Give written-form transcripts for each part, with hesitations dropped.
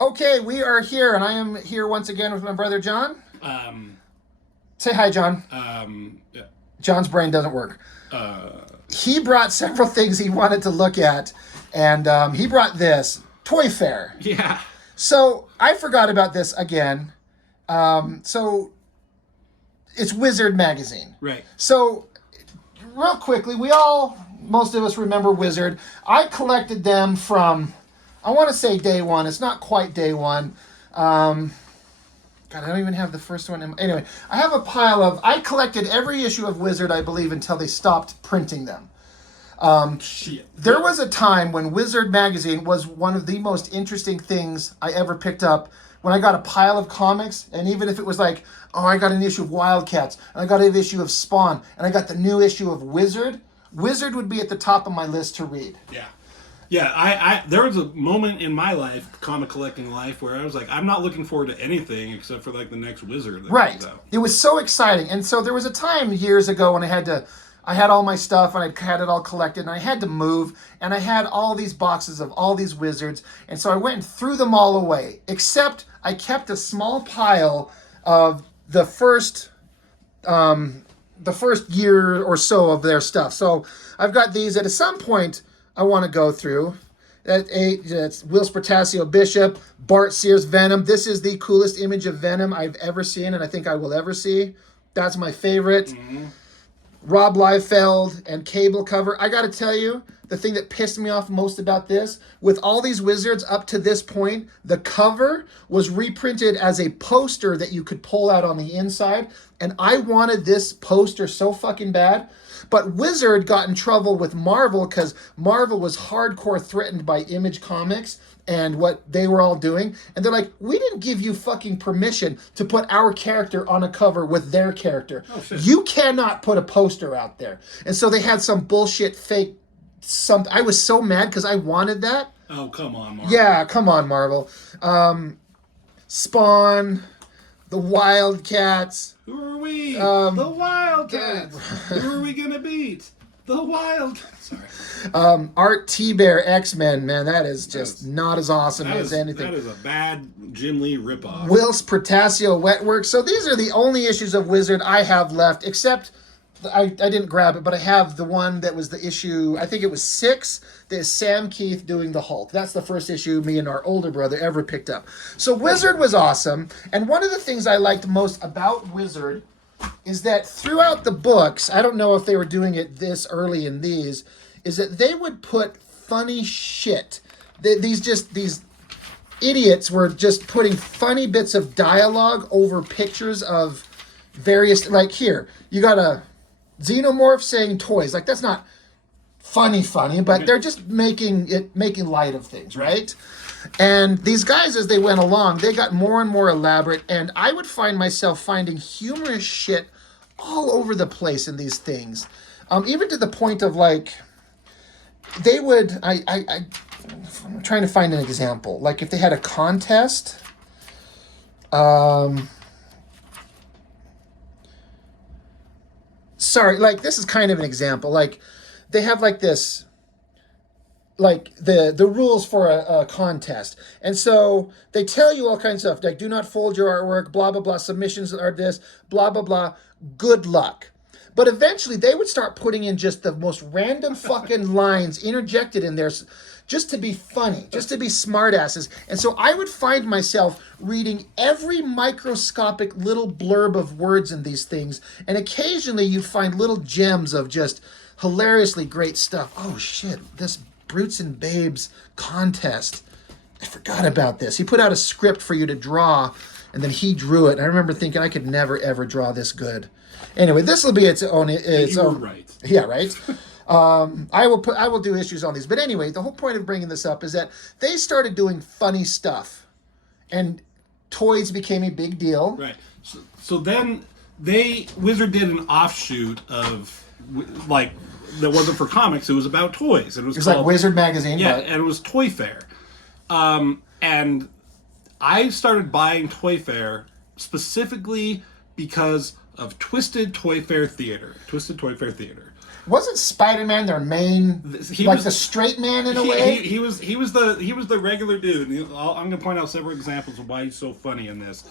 Okay, we are here, and I am here once again with my brother John. Um, Say hi, John. yeah, John's brain doesn't work. uh, He brought several things he wanted to look at, and he brought this Toyfare. yeah, So I forgot about this again. So it's Wizard magazine. right. So real quickly, most of us remember Wizard. I collected them from, I want to say day one. It's not quite day one. God, I don't even have the first one. Anyway, I have a pile of. I collected every issue of Wizard, I believe, until they stopped printing them. Shit. There was a time when Wizard magazine was one of the most interesting things I ever picked up. When I got a pile of comics, and even if it was like, oh, I got an issue of Wildcats, and I got an issue of Spawn, and I got the new issue of Wizard, Wizard would be at the top of my list to read. Yeah. Yeah, there was a moment in my life, comic collecting life, where I was like, I'm not looking forward to anything except for like the next Wizard that Right. comes out. It was so exciting. And so there was a time years ago when I had all my stuff and I had it all collected and I had to move and I had all these boxes of all these Wizards. And so I went and threw them all away, except I kept a small pile of the first year or so of their stuff. So I've got these that at some point I want to go through. That's Wills Portasio Bishop, Bart Sears Venom. This is the coolest image of Venom I've ever seen, and I think I will ever see. That's my favorite. Mm-hmm. Rob Liefeld and Cable cover. I got to tell you, the thing that pissed me off most about this, with all these Wizards up to this point, the cover was reprinted as a poster that you could pull out on the inside, and I wanted this poster so fucking bad. But Wizard got in trouble with Marvel because Marvel was hardcore threatened by Image Comics and what they were all doing. And they're like, we didn't give you fucking permission to put our character on a cover with their character. Oh, shit. You cannot put a poster out there. And so they had some bullshit fake something. I was so mad because I wanted that. Oh, come on, Marvel. Yeah, come on, Marvel. Spawn, the Wildcats. Who are we? The Wildcats. Who are we gonna beat? The Wildcats. Sorry. Art T-Bear X-Men, man, that is just not as awesome as anything. That is a bad Jim Lee ripoff. Wills Portasio Wetwork. So these are the only issues of Wizard I have left, except I didn't grab it, but I have the one that was the issue, I think it was 6, that is Sam Keith doing the Hulk. That's the first issue me and our older brother ever picked up. So Wizard was awesome, and one of the things I liked most about Wizard is that throughout the books, I don't know if they were doing it this early in these, is that they would put funny shit. These idiots were just putting funny bits of dialogue over pictures of various, like here, you got a xenomorph saying toys. Like, that's not funny, but they're just making light of things, right? And these guys, as they went along, they got more and more elaborate, and I would find myself finding humorous shit all over the place in these things. Even to the point of, like, they would, I'm trying to find an example. Like, if they had a contest, sorry, like, this is kind of an example. Like, they have, like, this, like, the rules for a contest. And so they tell you all kinds of stuff, like, do not fold your artwork, blah, blah, blah, submissions are this, blah, blah, blah, good luck. But eventually they would start putting in just the most random fucking lines interjected in there just to be funny, just to be smartasses. And so I would find myself reading every microscopic little blurb of words in these things. And occasionally you'd find little gems of just hilariously great stuff. Oh shit, this Brutes and Babes contest. I forgot about this. He put out a script for you to draw, and then he drew it. I remember thinking I could never ever draw this good. Anyway, this will be its own. Its own. Right. Yeah, right. I will do issues on these. But anyway, the whole point of bringing this up is that they started doing funny stuff, and toys became a big deal. Right. So then Wizard did an offshoot of like that wasn't for comics. It was about toys. It was called, like Wizard magazine. Yeah, but... and it was Toyfare. And I started buying Toyfare specifically because of Twisted Toyfare Theater. Wasn't Spider-Man their main, the straight man in a way? He was the regular dude. I'm gonna point out several examples of why he's so funny in this.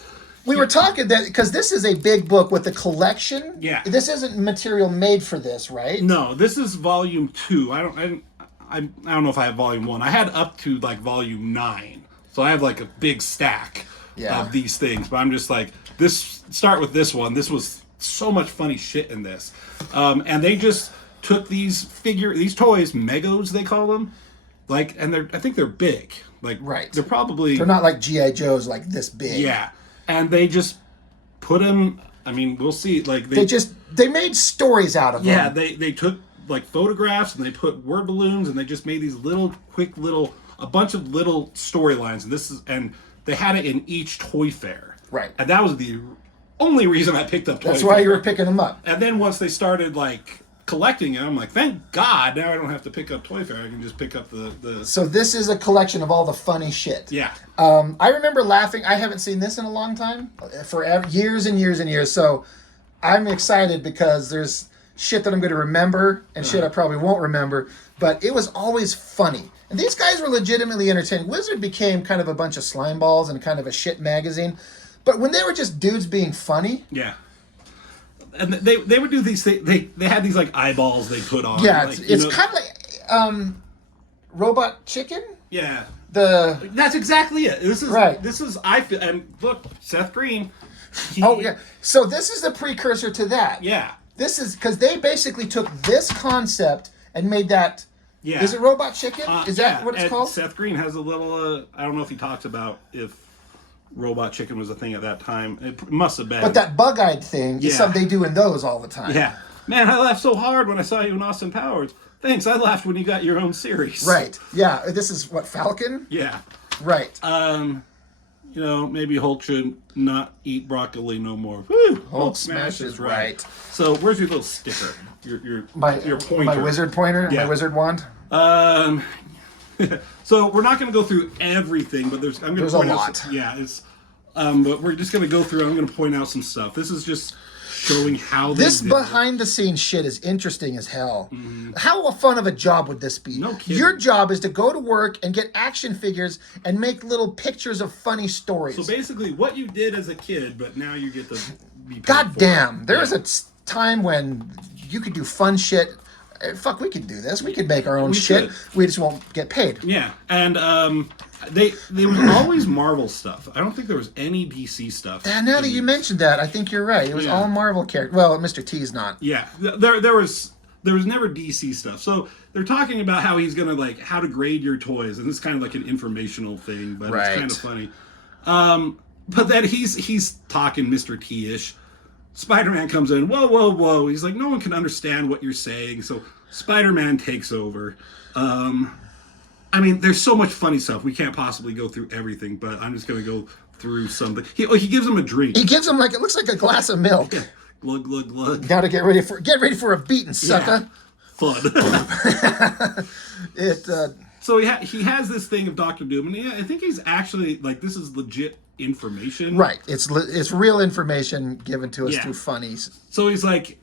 We were talking that because this is a big book with a collection. Yeah. This isn't material made for this, right? No, this is volume 2. I don't know if I have volume 1. I had up to like volume 9, so I have like a big stack of these things. But I'm just like, start with this one. This was so much funny shit in this, and they just took these toys, Megos they call them, like, and I think they're big, like, right. They're not like G.I. Joes like this big. Yeah. And they just put them. I mean, we'll see. Like they made stories out of them. Yeah, they took like photographs and they put word balloons and they just made these a bunch of little storylines. And they had it in each Toyfare. Right. And that was the only reason I picked up Toyfare. That's why you were picking them up. And then once they started like collecting it, I'm like, thank God, now I don't have to pick up Toyfare. I can just pick up the. So this is a collection of all the funny shit. Yeah. I remember laughing. I haven't seen this in a long time, forever, years and years and years. So I'm excited because there's shit that I'm going to remember and shit I probably won't remember. But it was always funny. And these guys were legitimately entertaining. Wizard became kind of a bunch of slime balls and kind of a shit magazine. But when they were just dudes being funny. Yeah. And they would do these things. They had these like eyeballs they put on. Yeah, like, it's kind of like Robot Chicken. Yeah, that's exactly it. This is right. This is I feel, and look, Seth Green. Oh yeah, so this is the precursor to that. Yeah, this is because they basically took this concept and made that. Yeah, is it Robot Chicken? Is that what it's called? Seth Green has a little. I don't know if he talks about if Robot Chicken was a thing at that time. It must have been. But that bug-eyed thing is something they do in those all the time. Yeah. Man, I laughed so hard when I saw you in Austin Powers. Thanks, I laughed when you got your own series. Right. Yeah, this is what, Falcon? Yeah. Right. Maybe Hulk should not eat broccoli no more. Woo! Hulk smashes, right. So, where's your little sticker? Your pointer. My wizard pointer? Yeah. My wizard wand? So we're not going to go through everything, but there's a lot. But we're just going to go through. I'm going to point out some stuff. This is just showing how this behind the scenes shit is interesting as hell. Mm-hmm. How fun of a job would this be? No kidding. Your job is to go to work and get action figures and make little pictures of funny stories. So basically, what you did as a kid, but now you get to be. God damn! There was a time when you could do fun shit. Fuck, we could do this. We could make our own shit. We just won't get paid. Yeah, and they was always Marvel stuff. I don't think there was any DC stuff. Now that you mentioned that, I think you're right. It was all Marvel characters. Well, Mr. T's not. Yeah, there was never DC stuff. So they're talking about how he's gonna like how to grade your toys, and this is kind of like an informational thing, but it's kind of funny. But then he's talking Mr. T-ish. Spider-Man comes in, whoa. He's like, no one can understand what you're saying. So Spider-Man takes over. I mean, there's so much funny stuff. We can't possibly go through everything, but I'm just going to go through something. He gives him a drink. He gives him it looks like a glass of milk. Yeah. Glug, glug, glug. Got to get ready for a beating, sucker. Yeah. Fun. So he has this thing of Dr. Doom, and I think he's actually, like, this is legit information. Right. It's real information given to us through funnies. So he's like,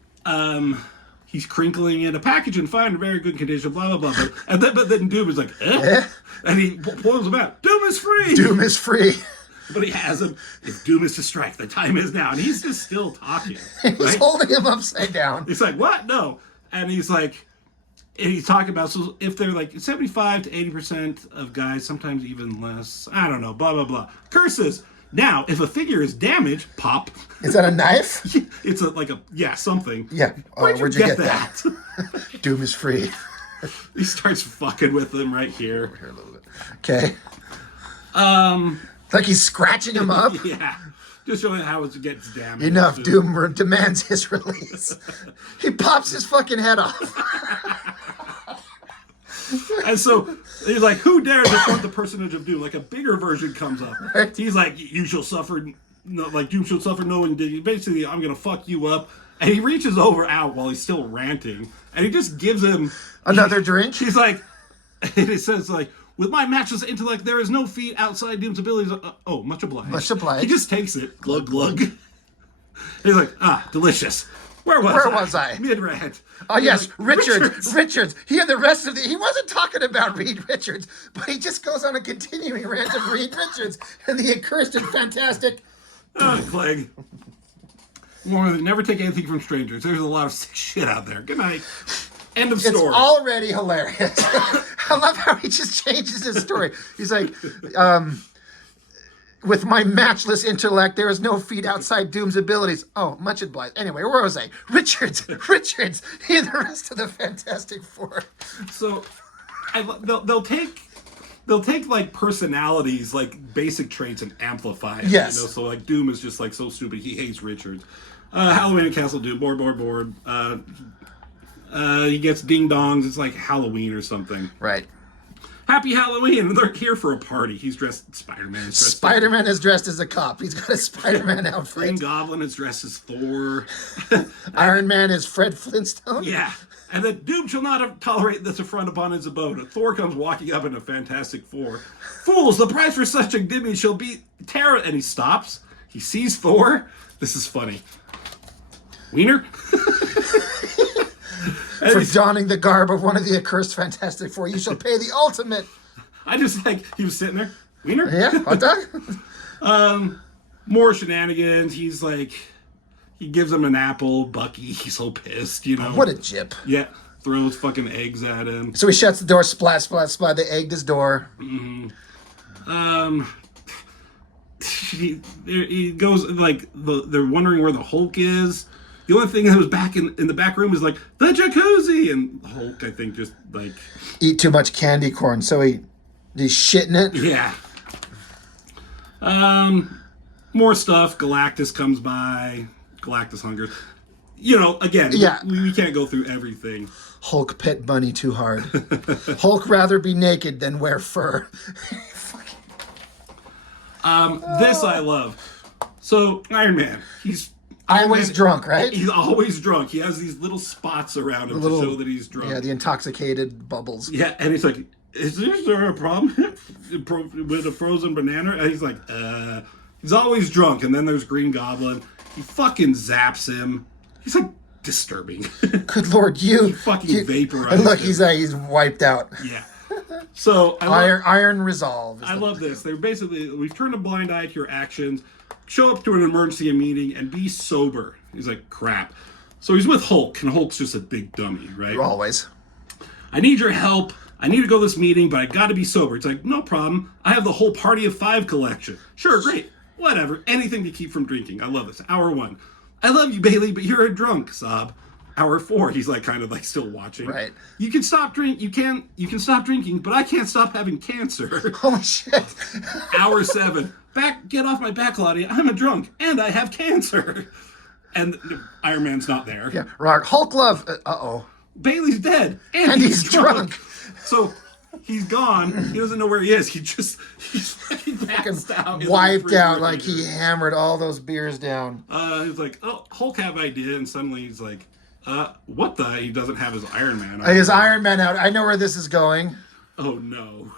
he's crinkling in a package and find a very good condition, blah, blah, blah. But then Doom is like, eh? And he pulls him out. Doom is free! Doom is free. But he has him. If Doom is to strike, the time is now. And he's just still talking. He's holding him upside down. He's like, what? No. And he's like, and he's talking about, so if they're like 75 to 80% of guys, sometimes even less, I don't know, blah, blah, blah. Curses. Now, if a figure is damaged, pop. Is that a knife? It's something. Yeah. Where'd you get that? Doom is free. He starts fucking with them right here. Over here a little bit. Okay. Like he's scratching him up? Yeah. Just showing how it gets damaged. Enough. Doom demands his release. He pops his fucking head off. And so he's like, who dares affront the personage of Doom? Like a bigger version comes up. Right. He's like, you shall suffer, no, like Doom shall suffer no indignity. Basically, I'm going to fuck you up. And he reaches out while he's still ranting. And he just gives him another drink. He's like, and it says like, with my matchless intellect, there is no feat outside Doom's abilities. Much obliged. Much obliged. He just takes it. Glug, glug. He's like, delicious. Where was I? Mid-rant. Oh, yes, Like, Richards. He and the rest of he wasn't talking about Reed Richards, but he just goes on a continuing rant of Reed Richards and the accursed and fantastic. Oh, Clegg. Never take anything from strangers. There's a lot of sick shit out there. Good night. End of story. It's already hilarious. I love how he just changes his story. He's like, with my matchless intellect, there is no feat outside Doom's abilities. Oh, much obliged. Anyway, where was I? Richards, he and the rest of the Fantastic Four. So, they'll take like personalities, like basic traits, and amplify it. Yes. You know? So like Doom is just like so stupid. He hates Richards. Halloween at Castle Doom. Bored. He gets ding dongs. It's like Halloween or something. Right. Happy Halloween! They're here for a party. He's dressed. Spider-Man. Spider-Man is dressed as a cop. He's got a Spider-Man outfit. Green Goblin is dressed as Thor. Iron Man is Fred Flintstone. Yeah. And then Doom shall not tolerate this affront upon his abode. Thor comes walking up in a Fantastic Four. Fools, the price for such indignity shall be terror. And he stops. He sees Thor. This is funny. Wiener? For donning the garb of one of the accursed Fantastic Four, you shall pay the ultimate. I just like, he was sitting there. Wiener? Yeah, hot dog? More shenanigans. He's like, he gives him an apple. Bucky, he's so pissed, you know. What a jip. Yeah, throws fucking eggs at him. So he shuts the door, splat. They egged his door. He goes, like, they're wondering where the Hulk is. The only thing that was back in the back room is like, the jacuzzi! And Hulk, I think, just like... Eat too much candy corn, so he's shitting it. Yeah. More stuff. Galactus comes by. Galactus hungers. You know, again, yeah. we can't go through everything. Hulk pet Bunny too hard. Hulk rather be naked than wear fur. This I love. So, Iron Man, he's... Always drunk, right? He's always drunk. He has these little spots around him to show that he's drunk. Yeah, the intoxicated bubbles. Yeah, and he's like, is there a problem with a frozen banana? And he's like, he's always drunk. And then there's Green Goblin. He fucking zaps him. He's like disturbing. Good Lord, you. He fucking vaporized And look, him. he's wiped out. Yeah. So Iron resolve. I love this. They're basically, we've turned a blind eye to your actions. Show up to an emergency meeting and be sober. He's like, crap. So he's with Hulk, and Hulk's just a big dummy, right? Always. I need your help. I need to go to this meeting, but I got to be sober. It's like, no problem. I have the whole Party of Five collection. Sure, great. Whatever. Anything to keep from drinking. I love this. Hour 1. I love you, Bailey, but you're a drunk, sob. Hour 4, he's like kind of like still watching. Right. You can stop you can stop drinking, but I can't stop having cancer. Holy shit. Hour 7. Get off my back, Claudia. I'm a drunk and I have cancer. And Iron Man's not there. Yeah. Right. Hulk love. Uh-oh. Bailey's dead and he's drunk. So he's gone. He doesn't know where he is. He's fucking passed out. Wiped out like he hammered all those beers down. He's like, oh, Hulk have idea, and suddenly he's like, what the? He doesn't have his Iron Man out. His Iron Man out. I know where this is going. Oh no.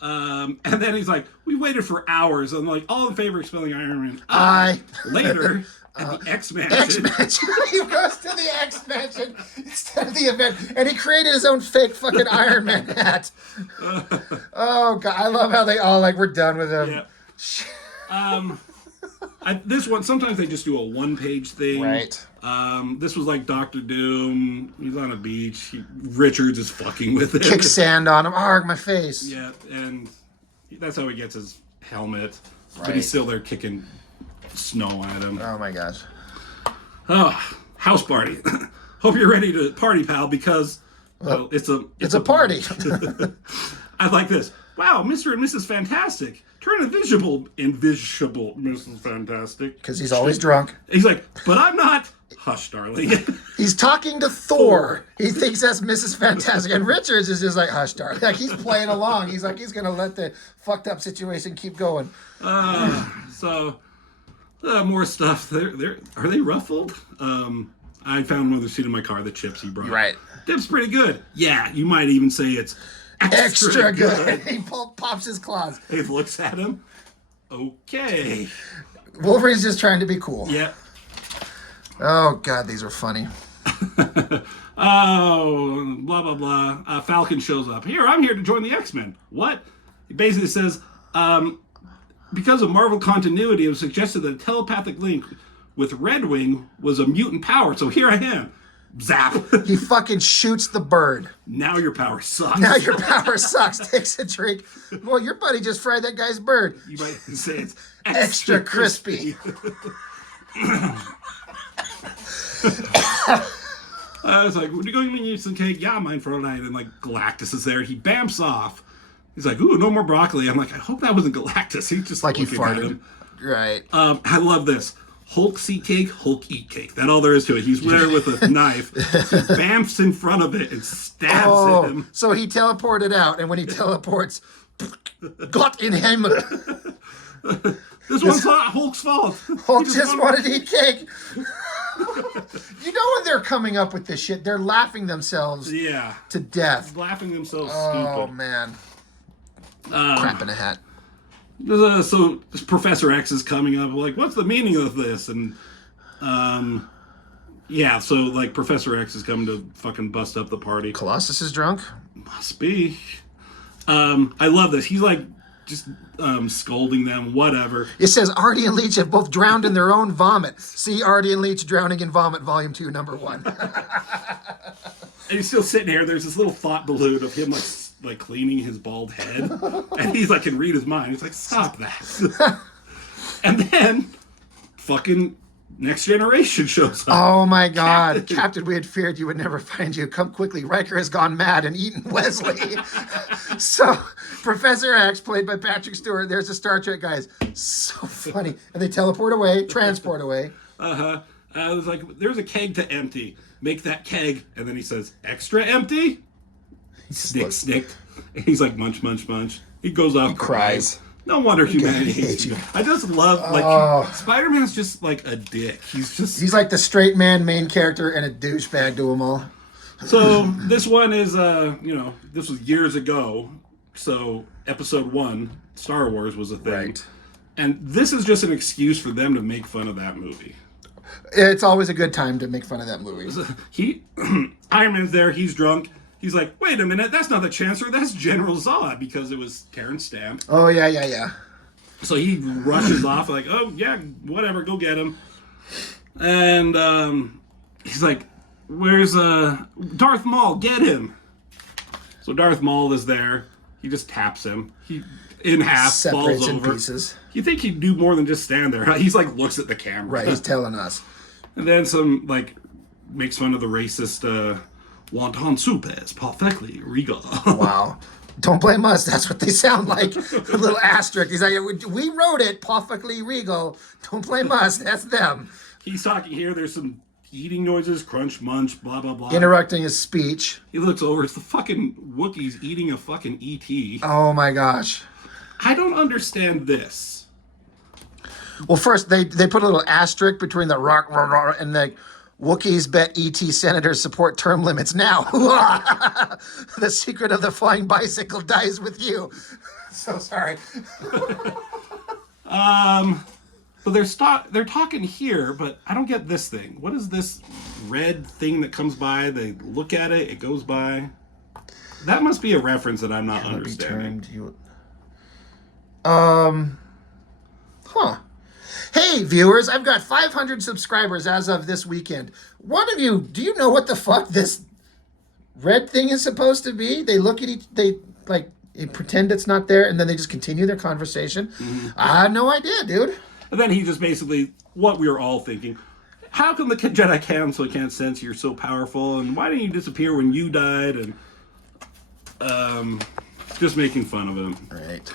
And then he's like, we waited for hours. I'm like, all in favor of spelling Iron Man. Later at the X-Mansion. X-Mansion. He goes to the X-Mansion instead of the event. And he created his own fake fucking Iron Man hat. Oh, God. I love how they all, like, we're done with him. Yeah. This one, sometimes they just do a one-page thing. Right. This was like Dr. Doom. He's on a beach. Richards is fucking with it. Kick sand on him. Arg, my face. Yeah, and that's how he gets his helmet. Right. But he's still there kicking snow at him. Oh, my gosh. Oh, house party. Hope you're ready to party, pal, because well, it's a party. I like this. Wow, Mr. and Mrs. Fantastic. Turn invisible, Mrs. Fantastic. Because he's always drunk. He's like, but I'm not. Hush, darling. He's talking to Thor. He thinks that's Mrs. Fantastic. And Richards is just like, hush, darling. Like, he's playing along. He's like, he's going to let the fucked up situation keep going. More stuff. Are they ruffled? I found another seat in my car, the chips he brought. Right. Dip's pretty good. Yeah, you might even say it's extra good. He pops his claws. He looks at him. Okay. Wolverine's just trying to be cool. Yeah. Oh God, these are funny. Oh, blah blah blah. Falcon shows up. I'm here to join the X-Men. What? He basically says, because of Marvel continuity, it was suggested that a telepathic link with Red Wing was a mutant power. So here I am. Zap. He fucking shoots the bird. Now your power sucks. Now your power sucks. Takes a drink. Well, your buddy just fried that guy's bird. You might say it's Extra crispy. I was like, "Would you go eat some cake?" Yeah, mine for a night. And like Galactus is there. He bamps off. He's like, "Ooh, no more broccoli." I'm like, I hope that wasn't Galactus. He's just Like he looking at farted. him. Right. I love this. Hulk see cake, Hulk eat cake. That's all there is to it. He's there with a knife. He bamps in front of it and stabs him. So he teleported out, and when he teleports, got in Himmel. This one's not Hulk's fault. Hulk just wanted to eat cake. You know when they're coming up with this shit, they're laughing themselves to death. Laughing themselves Oh, stupid. man. Crap in a hat. So Professor X is coming up, like, what's the meaning of this? And, so, like, Professor X is coming to fucking bust up the party. Colossus is drunk? Must be. I love this. He's, like, just scolding them, whatever. It says Artie and Leech have both drowned in their own vomit. See Artie and Leech Drowning in Vomit, Volume 2, Number 1. And he's still sitting here. There's this little thought balloon of him, like cleaning his bald head. And he's like, can read his mind. He's like, stop that. And then, fucking Next Generation shows up. Oh my God. Captain, we had feared you would never find you. Come quickly. Riker has gone mad and eaten Wesley. So, Professor X, played by Patrick Stewart, there's the Star Trek guys. So funny. And they teleport away, transport away. I was like, there's a keg to empty. Make that keg. And then he says, extra empty? Snick. And he's like, munch, munch, munch. He goes off. He cries. No wonder humanity hates you. I just love, like, Spider-Man's just like a dick. He's like the straight man main character and a douchebag to them all. So this one is, this was years ago. So episode 1, Star Wars was a thing. Right. And this is just an excuse for them to make fun of that movie. It's always a good time to make fun of that movie. Iron Man's there, he's drunk. He's like, wait a minute, that's not the Chancellor, that's General Zod, because it was Terrence Stamp. Oh, yeah. So he rushes off like, oh, yeah, whatever, go get him. And he's like, where's Darth Maul, get him. So Darth Maul is there. He just taps him. He, in half, separates falls in over. Pieces. You think he'd do more than just stand there. He's like, looks at the camera. Right, he's telling us. And then makes fun of the racist, wonton soup is perfectly regal. Wow. Don't blame us. That's what they sound like. A little asterisk. He's like, we wrote it perfectly regal. Don't blame us. That's them. He's talking here. There's some eating noises, crunch, munch, blah, blah, blah. Interrupting his speech. He looks over. It's the fucking Wookiees eating a fucking E.T. Oh, my gosh. I don't understand this. Well, first, they put a little asterisk between the rock and the Wookiees bet ET senators support term limits now. The secret of the flying bicycle dies with you. So sorry. So they're talking here, but I don't get this thing. What is this red thing that comes by? They look at it, it goes by. That must be a reference that I'm not understanding. Hey, viewers, I've got 500 subscribers as of this weekend. One of you, do you know what the fuck this red thing is supposed to be? They look at they pretend it's not there, and then they just continue their conversation. Mm-hmm. I had no idea, dude. And then he just basically, what we were all thinking, how come the Jedi Council can't sense you're so powerful, and why didn't you disappear when you died, and just making fun of him. Right.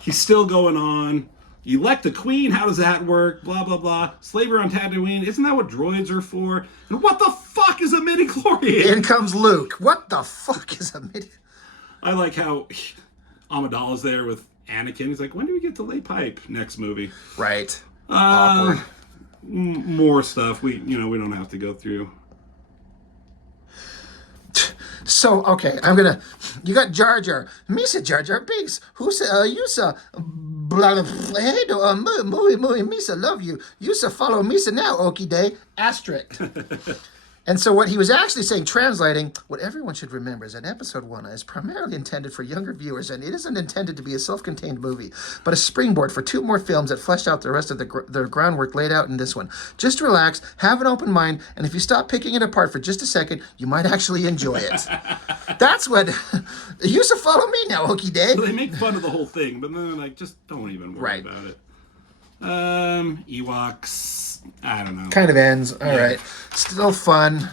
He's still going on. Elect a queen, how does that work? Blah, blah, blah. Slavery on Tatooine, isn't that what droids are for? And what the fuck is a midi-chlorian? In comes Luke. What the fuck is a midi... I like how Amidala's there with Anakin. He's like, when do we get to lay pipe next movie? Right. Awkward. More stuff. We don't have to go through. So, okay, you got Jar Jar. Misa Jar Jar Binks. Who's Yusa? blah, blah, hey, Misa, love you. You should follow Misa now, Okie Day. Asterisk. And so what he was actually saying, translating, what everyone should remember is that episode 1 is primarily intended for younger viewers, and it isn't intended to be a self-contained movie, but a springboard for 2 more films that flesh out the rest of the groundwork laid out in this one. Just relax, have an open mind, and if you stop picking it apart for just a second, you might actually enjoy it. That's what... You should follow me now, Okie Day. So they make fun of the whole thing, but then they're like, just don't even worry about it. Ewoks... I don't know. Kind of ends. All right. Still fun.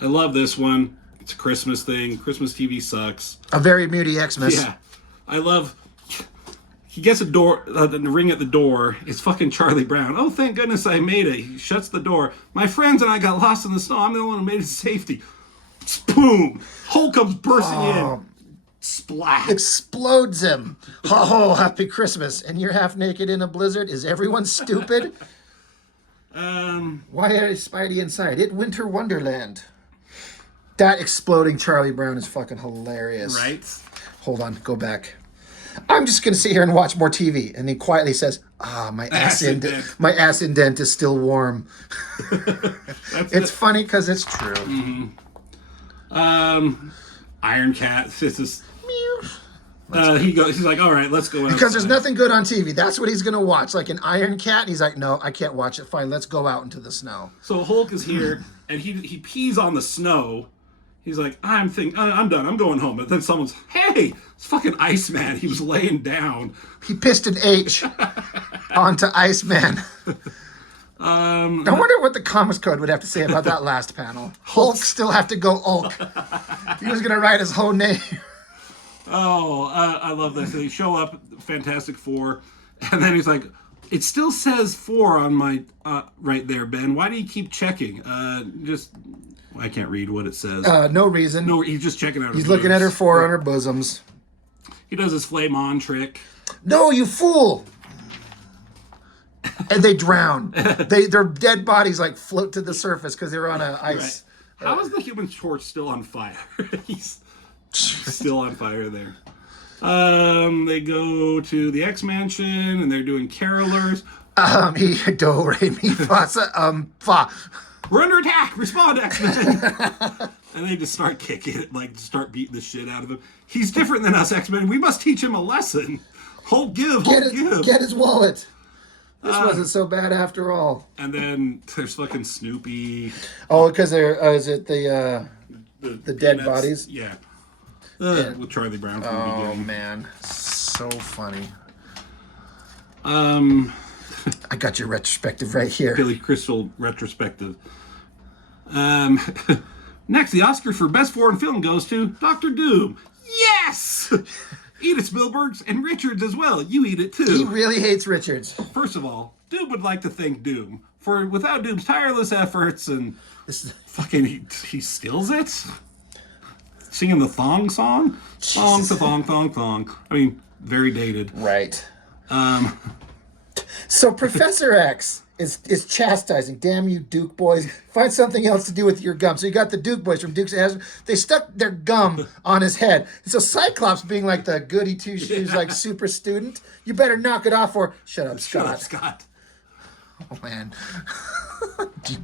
I love this one. It's a Christmas thing. Christmas TV sucks. A very moody Xmas. Yeah. I love... He gets a ring at the door. It's fucking Charlie Brown. Oh, thank goodness I made it. He shuts the door. My friends and I got lost in the snow. I'm the one who made it to safety. Boom! Hulk comes bursting in. Splat. Explodes him. Ho ho, happy Christmas. And you're half naked in a blizzard? Is everyone stupid? Why is Spidey inside? It Winter Wonderland. That exploding Charlie Brown is fucking hilarious. Right? Hold on, go back. I'm just gonna sit here and watch more TV. And he quietly says, my ass indent is still warm. It's funny because it's true. Mm-hmm. Iron Cat. This is... he's like, all right, let's go outside. Because there's nothing good on TV. That's what he's going to watch. Like an Iron Cat. And he's like, no, I can't watch it. Fine, let's go out into the snow. So Hulk is here, and he pees on the snow. He's like, I'm done. I'm going home. But then someone's, hey, it's fucking Iceman. He was laying down. He pissed an H onto Iceman. I wonder what the Comics Code would have to say about that last panel. Hulk still have to go Hulk. He was going to write his whole name. Oh, I love that. So they show up, Fantastic Four, and then he's like, it still says 4 on my, right there, Ben. Why do you keep checking? I can't read what it says. No reason. No, he's just checking out He's looking at her 4 on her bosoms. He does his flame on trick. No, you fool! And they drown. Their dead bodies like float to the surface because they're on a ice. Right. How is the Human Torch still on fire? He's still on fire there. They go to the X Mansion and they're doing carolers. Do re mi fa fa. We're under attack. Respond, X-Men. And they just start kicking it, like start beating the shit out of him. He's different than us X-Men. We must teach him a lesson. Hulk give. Get his wallet. This wasn't so bad after all. And then there's fucking Snoopy. Oh, because is it the dead bodies? Yeah. With Charlie Brown from the beginning. Oh man, so funny. I got your retrospective right here. Billy Crystal retrospective. Next, the Oscar for Best Foreign Film goes to Dr. Doom. Yes! Eat it, Spielberg's, and Richards as well. You eat it too. He really hates Richards. First of all, Doom would like to thank Doom for without Doom's tireless efforts and he steals it. Singing the thong song, thong to thong thong thong. I mean, very dated. Right. So Professor X is chastising. Damn you, Duke boys! Find something else to do with your gum. So you got the Duke boys from Duke's Hazard. They stuck their gum on his head. And so Cyclops, being like the goody two shoes, like super student, you better knock it off or shut up, Scott. Shut up, Scott. Oh man,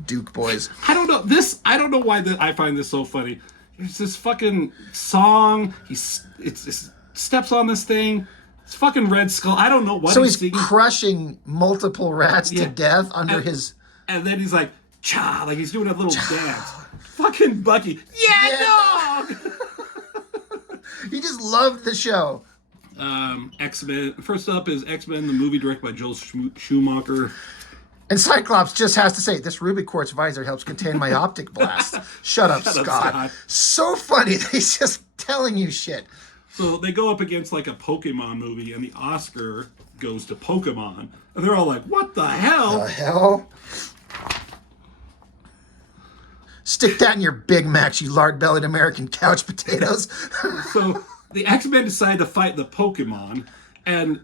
Duke boys. I don't know this. I don't know why I find this so funny. There's this fucking song. He steps on this thing. It's fucking Red Skull. I don't know what so he's singing. Crushing multiple rats to death under his. And then he's like, cha, like he's doing a little dance. Fucking Bucky. Yeah, dog. He just loved the show. X-Men. First up is X-Men, the movie directed by Joel Schumacher. And Cyclops just has to say, this ruby quartz visor helps contain my optic blast. Shut up, Scott. So funny. He's just telling you shit. So they go up against like a Pokemon movie, and the Oscar goes to Pokemon. And they're all like, what the hell? The hell? Stick that in your Big Macs, you lard-bellied American couch potatoes. So the X-Men decide to fight the Pokemon, and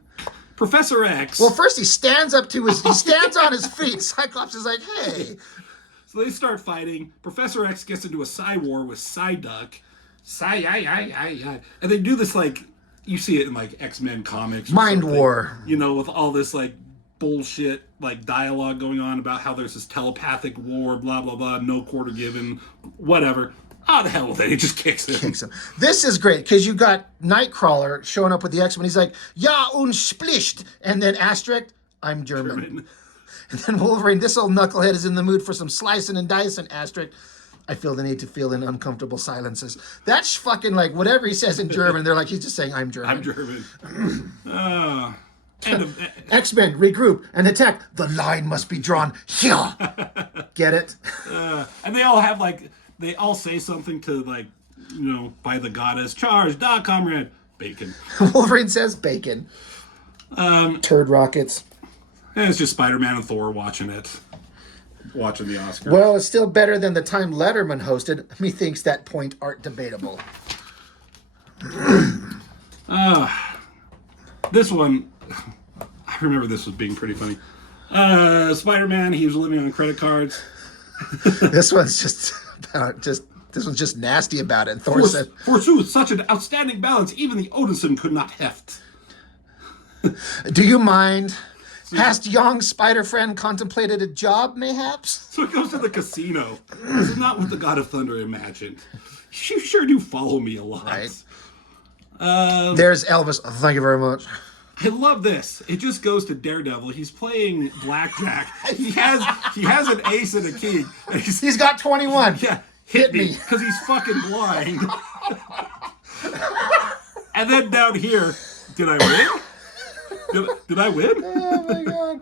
Professor X... Well, first he stands up to his... He stands on his feet. Cyclops is like, hey. So they start fighting. Professor X gets into a Psy war with Psyduck. And they do this, like, you see it in like X-Men comics. Mind War. You know, with all this like bullshit like dialogue going on about how there's this telepathic war, blah blah blah, no quarter given, whatever. Oh, the hell with it. He just kicks him. This is great because you got Nightcrawler showing up with the X-Men. He's like, ja, unsplischt. And then asterisk, I'm German. And then Wolverine, this old knucklehead is in the mood for some slicing and dicing, asterisk. I feel the need to feel in uncomfortable silences. That's fucking like whatever he says in German. They're like, he's just saying, I'm German. I'm German. X-Men, regroup and attack. The line must be drawn here. Get it? And they all have like, they all say something to like, you know, by the goddess, charge, da, comrade, bacon. Wolverine says bacon. Turd rockets. And it's just Spider-Man and Thor watching the Oscar. Well, it's still better than the time Letterman hosted. Methinks that point art debatable. This one, I remember this was being pretty funny. Spider-Man, he was living on credit cards. This one's just nasty about it. And Thor said, forsooth, such an outstanding balance, even the Odinson could not heft. Do you mind? Hast young Spider-Friend contemplated a job, mayhaps? So it goes to the casino. This is not what the God of Thunder imagined. You sure do follow me a lot. Right. There's Elvis. Thank you very much. I love this. It just goes to Daredevil. He's playing blackjack. He has an ace and a king. And he's got 21. Yeah, hit me. Because he's fucking blind. And then down here, did I win? Did I win? Oh my god!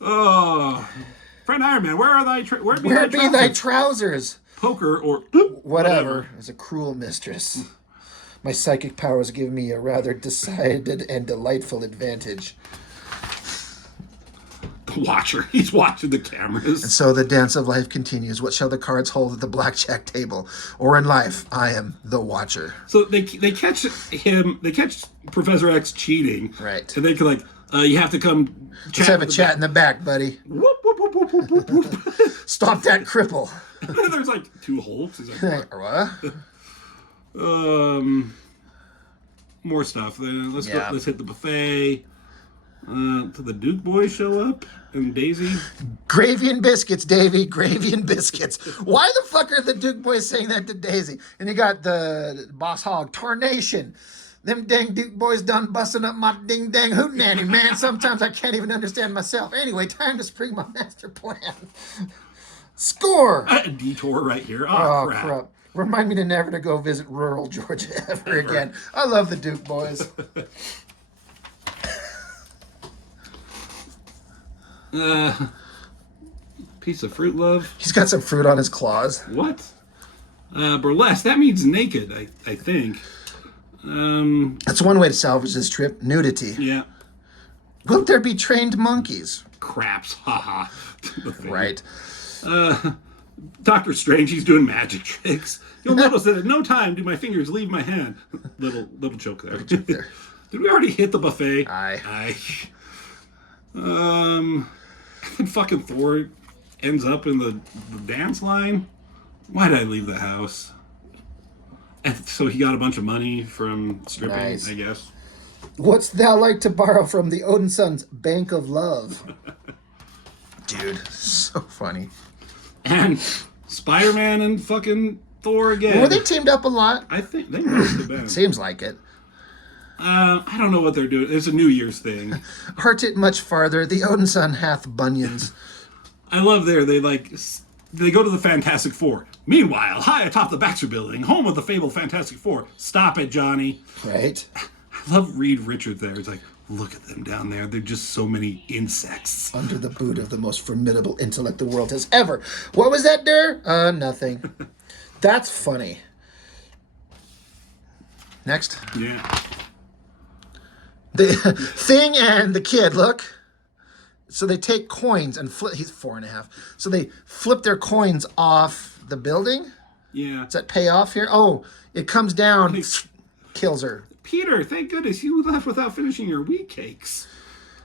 Oh, friend Iron Man, where be thy trousers? Poker or whatever is a cruel mistress. My psychic powers give me a rather decided and delightful advantage. The Watcher, he's watching the cameras. And so the dance of life continues. What shall the cards hold at the blackjack table? Or in life, I am the Watcher. So they catch him. They catch Professor X cheating. Right. And they can like, you have to come. Let's have a chat in the back, buddy. Whoop, whoop, whoop, whoop, whoop, whoop, whoop. Stop that cripple. There's like 2 holes. He's like, what? More stuff. Let's hit the buffet. Do the Duke boys show up? And Daisy? Gravy and biscuits, Davy. Gravy and biscuits. Why the fuck are the Duke boys saying that to Daisy? And you got the Boss Hog. Tarnation. Them dang Duke boys done busting up my ding dang hootenanny, man. Sometimes I can't even understand myself. Anyway, time to spring my master plan. Score! A detour right here. Oh, crap. Remind me to never to go visit rural Georgia ever again. I love the Duke boys. Piece of fruit, love. He's got some fruit on his claws. What? Burlesque. That means naked, I think. That's one way to salvage this trip. Nudity. Yeah. Will there be trained monkeys? Craps. Haha. Right. Doctor Strange, he's doing magic tricks. You'll notice that at no time do my fingers leave my hand. Little joke there. Did we already hit the buffet? Aye. And fucking Thor ends up in the dance line. Why did I leave the house? And so he got a bunch of money from stripping, nice. I guess. What's thou like to borrow from the Odinson's Bank of Love? Dude, so funny. And Spider-Man and fucking Thor again. Were they teamed up a lot? I think they must have been. Seems like it. I don't know what they're doing. It's a New Year's thing. Heart it much farther. The Odinson hath bunions. I love they go to the Fantastic Four. Meanwhile, high atop the Baxter Building, home of the fabled Fantastic Four. Stop it, Johnny. Right. I love Reed Richards there. It's like, look at them down there. They're just so many insects. Under the boot of the most formidable intellect the world has ever. What was that, Der? Nothing. That's funny. Next. Yeah. The Thing and the kid, look. So they take coins and flip. He's 4.5. So they flip their coins off the building. Yeah. Does that pay off here? Oh, it comes down, kills her. Peter, thank goodness you left without finishing your wheat cakes.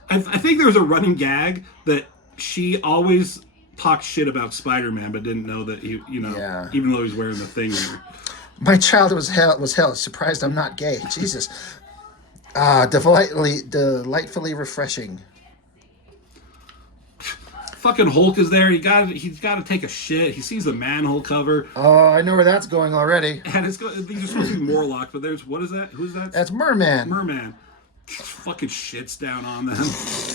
I think there was a running gag that she always talked shit about Spider-Man, but didn't know that he, even though he's wearing the thing there. My childhood was hell. Surprised I'm not gay. Jesus. Delightfully refreshing. Fucking Hulk is there. He's got to take a shit. He sees the manhole cover. Oh, I know where that's going already. And these are supposed to be Morlocks, but what is that? Who's that? That's Merman. Merman. Fucking shits down on them.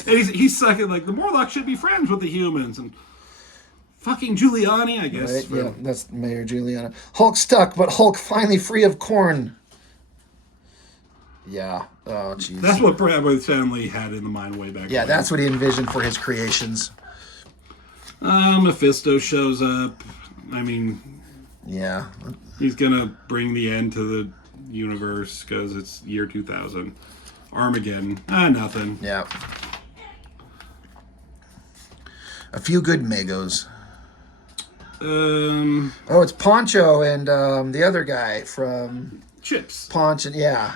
And he's sucking like the Morlocks should be friends with the humans. And fucking Giuliani, I guess. Right? Yeah, that's Mayor Giuliani. Hulk stuck, but Hulk finally free of corn. Yeah. Oh, jeez. That's what Brad Stanley had in the mind way back. Yeah, that's what he envisioned for his creations. Mephisto shows up. I mean, yeah, he's gonna bring the end to the universe because it's year 2000. Armageddon. Nothing. Yeah. A few good Magos. Oh, it's Poncho and the other guy from Chips. Poncho. Yeah,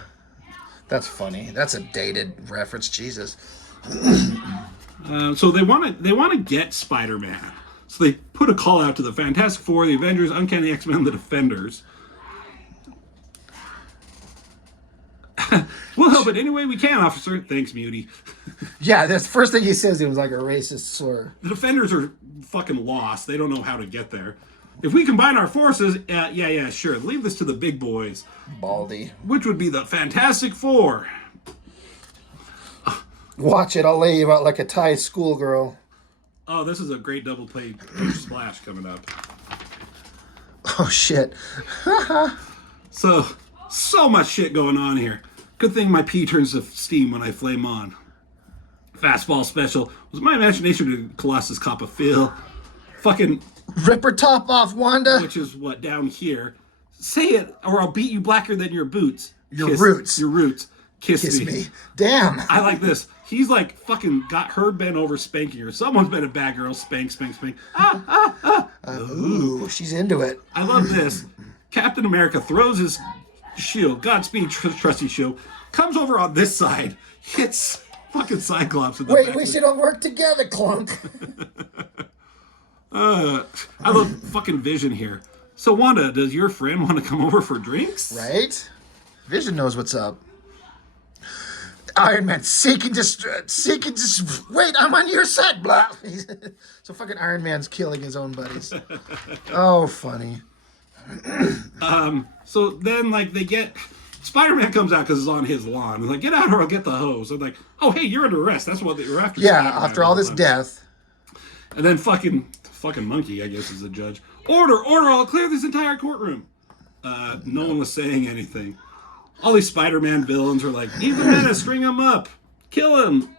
that's funny. That's a dated reference. Jesus. So they want to get Spider-Man. So they put a call out to the Fantastic Four, the Avengers, Uncanny X-Men, the Defenders. We'll help it any way we can, officer. Thanks, Muty. Yeah, that's the first thing he says. He was like a racist slur. The Defenders are fucking lost. They don't know how to get there. If we combine our forces, yeah, sure. Leave this to the big boys. Baldy. Which would be the Fantastic Four. Watch it. I'll lay you out like a Thai schoolgirl. Oh, this is a great double play splash coming up. Oh, shit. So much shit going on here. Good thing my pee turns to steam when I flame on. Fastball special. Was my imagination to Colossus Cop a Phil? Fucking... Rip her top off, Wanda. Which is what, down here. Say it, or I'll beat you blacker than your boots. Your roots. Your roots. Kiss me. Damn. I like this. He's like fucking got her bent over spanking her. Someone's been a bad girl. Spank. Ooh, she's into it. I love this. Captain America throws his shield. Godspeed, trusty shield. Comes over on this side. Hits fucking Cyclops in the back. Wait, we should all work together, Clunk. I love fucking Vision here. So Wanda, does your friend want to come over for drinks? Right? Vision knows what's up. Iron Man, seek and wait, I'm on your side, blah. So fucking Iron Man's killing his own buddies. Oh, funny. So then, like, Spider-Man comes out because it's on his lawn. They're like, get out or I'll get the hose. They're like, oh, hey, you're under arrest. That's what they were after. Yeah, Spider-Man after all this death. And then fucking Monkey, I guess, is the judge. Order, I'll clear this entire courtroom. No one was saying anything. All these Spider-Man villains are like, he's a menace, string him up, kill him.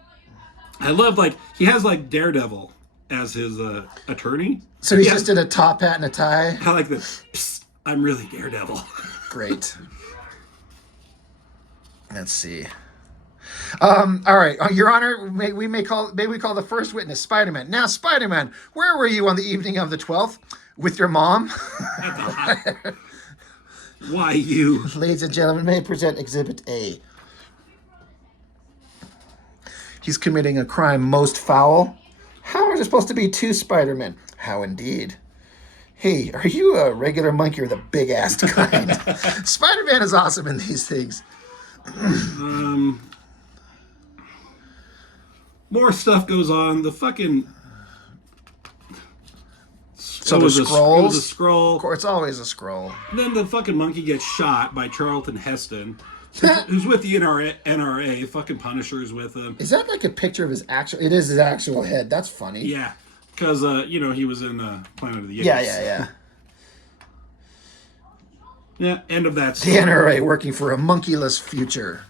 I love, like, he has, like, Daredevil as his attorney. So he's just in a top hat and a tie? I like this. Psst, I'm really Daredevil. Great. Let's see. All right, Your Honor, may we call the first witness Spider-Man. Now, Spider-Man, where were you on the evening of the 12th? With your mom? Why you? Ladies and gentlemen, may I present Exhibit A. He's committing a crime most foul. How are there supposed to be two Spider-Men? How indeed. Hey, are you a regular monkey or the big-assed kind? Spider-Man is awesome in these things. More stuff goes on. The fucking... So the scrolls? It was a scroll. Of course, it's always a scroll. Then the fucking monkey gets shot by Charlton Heston, who's with the NRA. Fucking Punisher is with him. Is that like a picture of his actual... It is his actual head. That's funny. Yeah. Because, he was in Planet of the Apes. Yeah. Yeah, end of that story. The NRA working for a monkeyless future.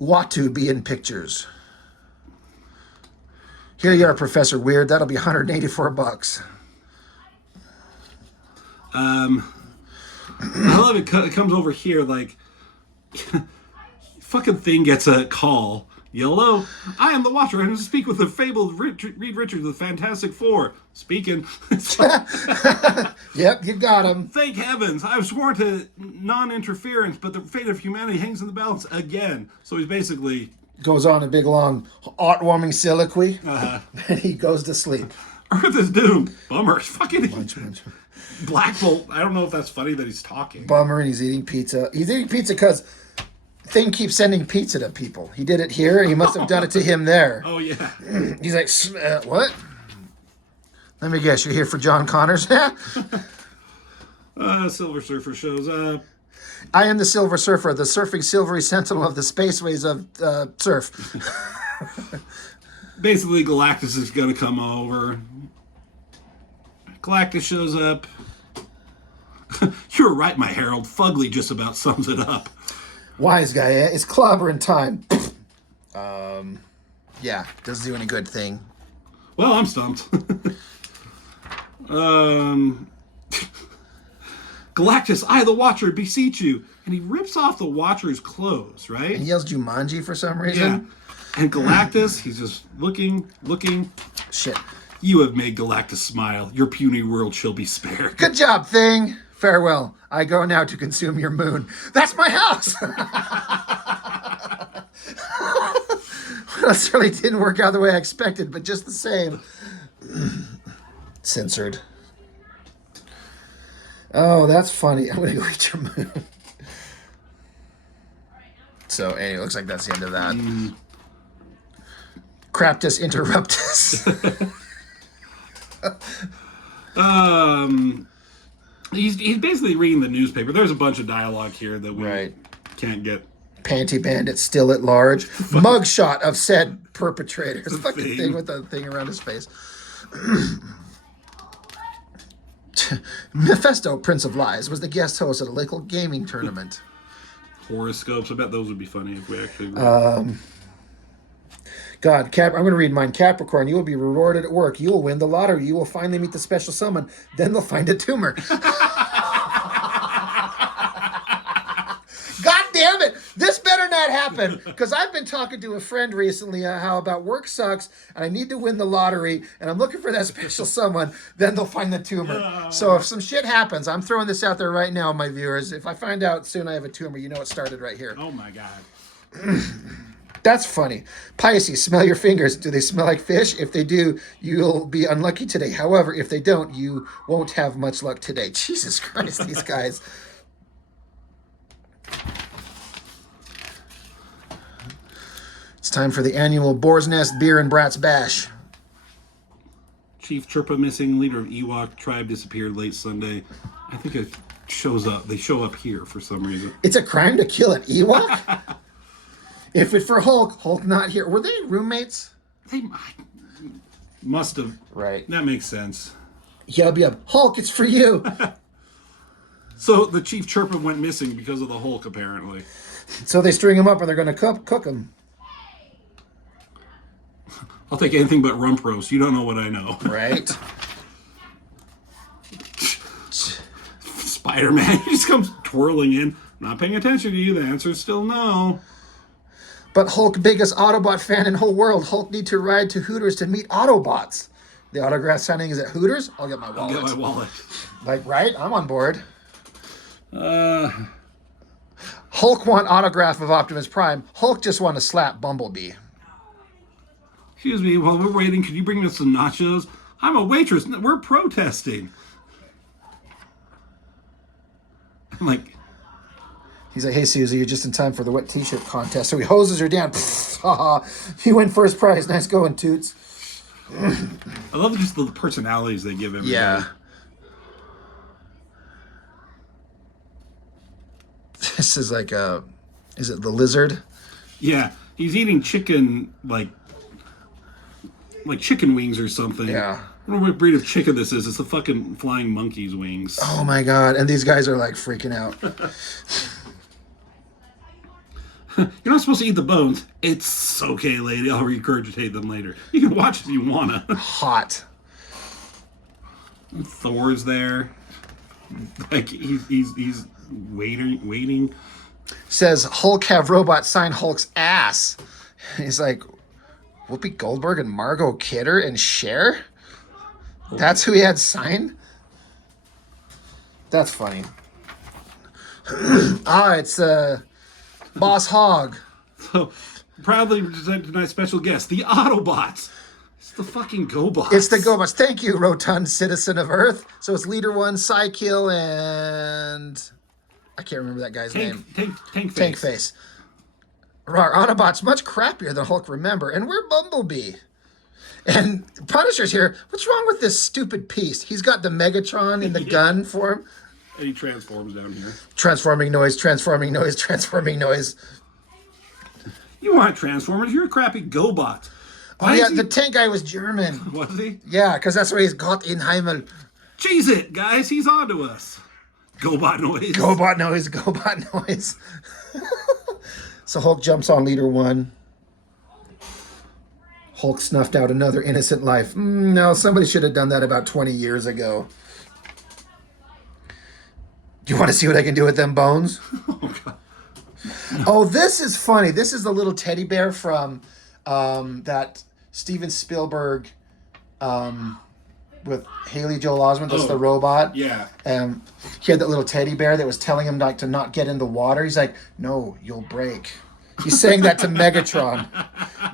Watu be in pictures. Here you are, Professor Weird. That'll be $184. I love it. It comes over here like fucking thing gets a call. Yellow, I am the Watcher. I am to speak with the fabled Reed Richards of the Fantastic Four. Speaking. Yep, you got him. Thank heavens. I've sworn to non-interference, but the fate of humanity hangs in the balance again. So he's basically... Goes on a big, long, heartwarming soliloquy. Uh-huh. And he goes to sleep. Earth is doomed. Bummer. Fucking... Munch. Black Bolt. I don't know if that's funny that he's talking. Bummer, and he's eating pizza. He's eating pizza because Thing keeps sending pizza to people. He did it here. He must have done it to him there. Oh yeah. He's like, what? Let me guess. You're here for John Connors? Silver Surfer shows up. I am the Silver Surfer, the surfing silvery sentinel of the spaceways of surf. Basically, Galactus is going to come over. Galactus shows up. You're right, my herald. Fugly just about sums it up. Wise guy, eh? It's clobbering time. Yeah, doesn't do any good thing. Well, I'm stumped. Galactus, I, the Watcher, beseech you. And he rips off the Watcher's clothes, right? And he yells Jumanji for some reason. Yeah. And Galactus, he's just looking. Shit. You have made Galactus smile. Your puny world shall be spared. Good job, Thing. Farewell. I go now to consume your moon. That's my house! Well, this really didn't work out the way I expected, but just the same. Censored. Oh, that's funny. I'm going to go eat your moon. So, anyway, looks like that's the end of that. Craptus interruptus. He's basically reading the newspaper. There's a bunch of dialogue here that we can't get. Panty bandit still at large. Mugshot of said perpetrators. Fucking thing with the thing around his face. Mephisto, Prince of Lies, was the guest host at a local gaming tournament. Horoscopes. I bet those would be funny if we actually. God, I'm going to read mine. Capricorn, you will be rewarded at work. You will win the lottery. You will finally meet the special someone. Then they'll find a tumor. God damn it! This better not happen, because I've been talking to a friend recently how about work sucks and I need to win the lottery and I'm looking for that special someone. Then they'll find the tumor. So if some shit happens, I'm throwing this out there right now, my viewers. If I find out soon I have a tumor, you know it started right here. Oh my God. That's funny. Pisces, smell your fingers. Do they smell like fish? If they do, you'll be unlucky today. However, if they don't, you won't have much luck today. Jesus Christ, these guys. It's time for the annual Boar's Nest Beer and Brats Bash. Chief Chirpa missing. Leader of Ewok tribe disappeared late Sunday. I think it shows up. They show up here for some reason. It's a crime to kill an Ewok? If it for Hulk not here. Were they roommates? They must have. Right. That makes sense. Yub yub. Hulk, it's for you. So the Chief Chirpa went missing because of the Hulk, apparently. So they string him up and they're going to cook him. I'll take anything but rump roast. You don't know what I know. Right. Spider-Man, he just comes twirling in. Not paying attention to you. The answer is still no. But Hulk, biggest Autobot fan in whole world. Hulk need to ride to Hooters to meet Autobots. The autograph signing is at Hooters. I'll get my wallet. I'll get my wallet. Like, right? I'm on board. Hulk want autograph of Optimus Prime. Hulk just want to slap Bumblebee. Excuse me, while we're waiting, could you bring us some nachos? I'm a waitress. We're protesting. I'm like... He's like, hey, Susie, you're just in time for the wet t-shirt contest. So he hoses her down. Haha. You win first prize. Nice going, Toots. I love just the personalities they give everybody. Yeah. This is like is it the lizard? Yeah. He's eating chicken, like chicken wings or something. Yeah. I don't know what breed of chicken this is. It's the fucking flying monkey's wings. Oh my God. And these guys are like freaking out. You're not supposed to eat the bones. It's okay, lady. I'll regurgitate them later. You can watch if you wanna. Hot. Thor's there. Like he's waiting. Says Hulk have robot sign Hulk's ass. He's like, Whoopi Goldberg and Margot Kidder and Cher? That's who he had signed? That's funny. It's Boss Hogg. So, proudly present tonight's special guest, the Autobots. It's the fucking GoBots. It's the GoBots. Thank you, rotund citizen of Earth. So it's Leader 1, Psykill, and... I can't remember that guy's name. Tank Face. Tank Face. Our Autobot's much crappier than Hulk, remember, and we're Bumblebee. And Punisher's here. What's wrong with this stupid piece? He's got the Megatron in the gun for him. And he transforms down here. Transforming noise, transforming noise, transforming noise. You want Transformers? You're a crappy GoBot. Oh, yeah, the tank guy was German. Was he? Yeah, because that's where he's Gott in Himmel. Cheese it, guys. He's on to us. GoBot noise. GoBot noise, GoBot noise. So Hulk jumps on leader 1. Hulk snuffed out another innocent life. No, somebody should have done that about 20 years ago. Do you want to see what I can do with them bones? Oh, God. Oh, this is funny. This is the little teddy bear from that Steven Spielberg with Haley Joel Osment. That's the robot. Yeah. He had that little teddy bear that was telling him to not get in the water. He's like, no, you'll break. He's saying that to Megatron.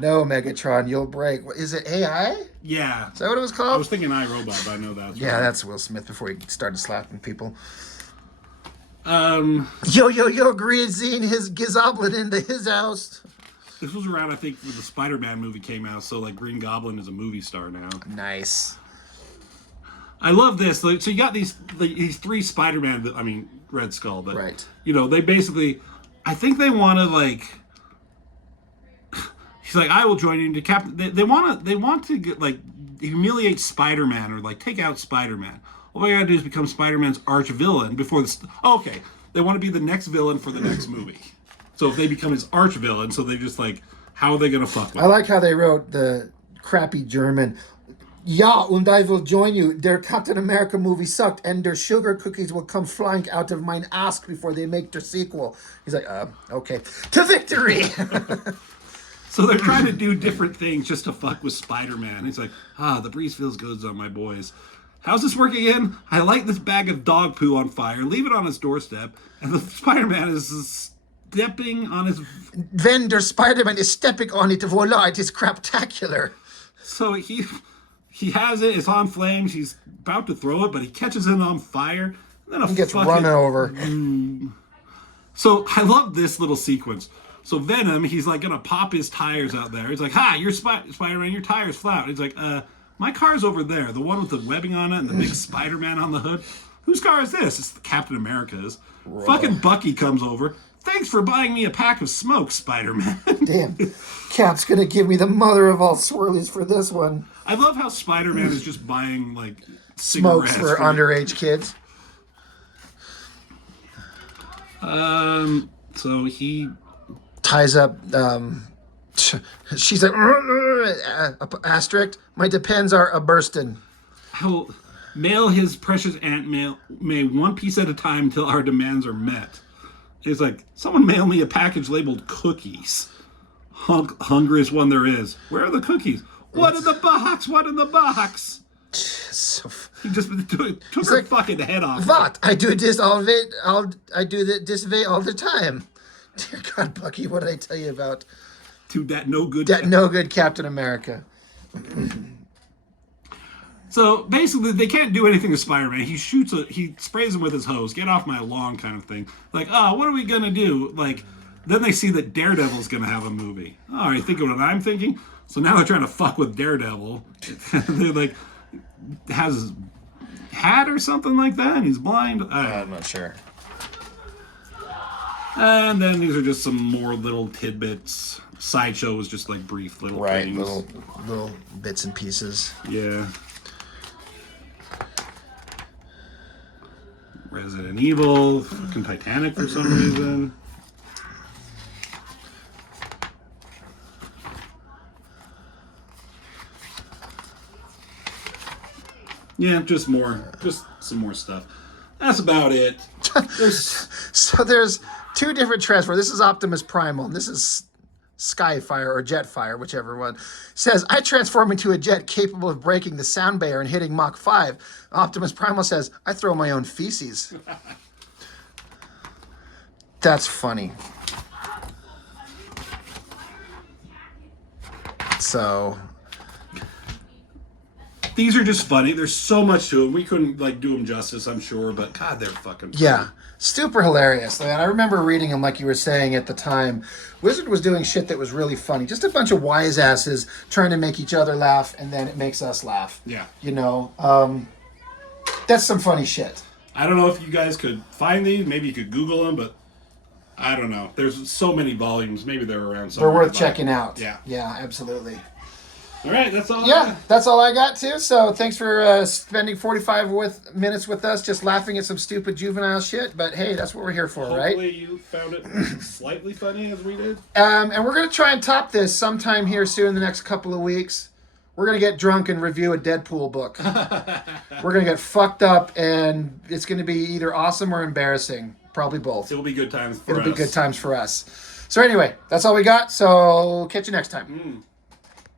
No, Megatron, you'll break. Is it AI? Yeah. Is that what it was called? I was thinking iRobot, but I know that's Yeah, right. that's Will Smith before he started slapping people. Um, Yo, Green his Gizoblin into his house. This was around, I think, when the Spider-Man movie came out, so, like, Green Goblin is a movie star now. Nice. I love this. Like, so you got these 3 Spider-Man, Red Skull, but, right. They basically, I think they want to, like, he's like, I will join you into Captain, they want to get, like, humiliate Spider-Man or, like, take out Spider-Man. All we gotta do is become Spider-Man's arch villain before this. Okay, they want to be the next villain for the next movie. So if they become his arch villain, so they just like, how are they gonna fuck with I like how they wrote the crappy German. Ja, und I will join you. Their Captain America movie sucked, and their sugar cookies will come flying out of mine ass before they make their sequel. He's like, okay. To victory! So they're trying to do different things just to fuck with Spider-Man. He's like, the breeze feels good on my boys. How's this work again? I light this bag of dog poo on fire, leave it on his doorstep, and the Spider-Man is stepping on his... When der Spider-Man is stepping on it, voila, it is craptacular. So he has it, it's on flames, he's about to throw it, but he catches it on fire, and then He gets run over. So I love this little sequence. So Venom, he's like gonna pop his tires out there. He's like, hi, you're Spider-Man, your tire's flat. He's like, my car's over there, the one with the webbing on it and the big Spider-Man on the hood. Whose car is this? It's Captain America's. Whoa. Fucking Bucky comes over. Thanks for buying me a pack of smokes, Spider-Man. Damn. Cap's gonna give me the mother of all swirlies for this one. I love how Spider-Man is just buying, like, smokes for underage kids. So he... ties up, she's like, asterisk, my depends are a-burstin'. He'll mail his precious Aunt May one piece at a time until our demands are met. He's like, someone mail me a package labeled cookies. Hungriest one there is. Where are the cookies? What in the box? What in the box? So he just took her fucking head off. What? I do this this way all the time. Dear God, Bucky, what did I tell you about? To that no good Captain America. So basically, they can't do anything to Spider-Man. He sprays him with his hose. Get off my lawn, kind of thing. Like, what are we gonna do? Like, then they see that Daredevil's gonna have a movie. Oh, are you thinking what I'm thinking? So now they're trying to fuck with Daredevil. They're like, has his hat or something like that, and he's blind. I'm not sure. And then these are just some more little tidbits. Sideshow was just like brief little things. Little bits and pieces. Yeah. Resident Evil, fucking Titanic for some reason. Yeah, just some more stuff. That's about it. There's 2 different transformers. This is Optimus Primal, and this is Skyfire or Jetfire, whichever one. Says, I transform into a jet capable of breaking the sound barrier and hitting Mach 5. Optimus Primal says, I throw my own feces. That's funny. So... these are just funny. There's so much to them. We couldn't like do them justice, I'm sure, but God, they're fucking funny. Yeah, super hilarious. And I remember reading them like you were saying at the time. Wizard was doing shit that was really funny. Just a bunch of wise asses trying to make each other laugh, and then it makes us laugh. Yeah. You know, that's some funny shit. I don't know if you guys could find these. Maybe you could Google them, but I don't know. There's so many volumes. Maybe they're around somewhere. They're worth checking out. Yeah. Yeah, absolutely. All right, that's all. Yeah, that's all I got too. So thanks for spending 45 minutes with us, just laughing at some stupid juvenile shit. But hey, that's what we're here for, right? Hopefully you found it slightly funny as we did. And we're gonna try and top this sometime here soon in the next couple of weeks. We're gonna get drunk and review a Deadpool book. We're gonna get fucked up, and it's gonna be either awesome or embarrassing. Probably both. It'll be good times for us. It'll be good times for us. So anyway, that's all we got. So catch you next time.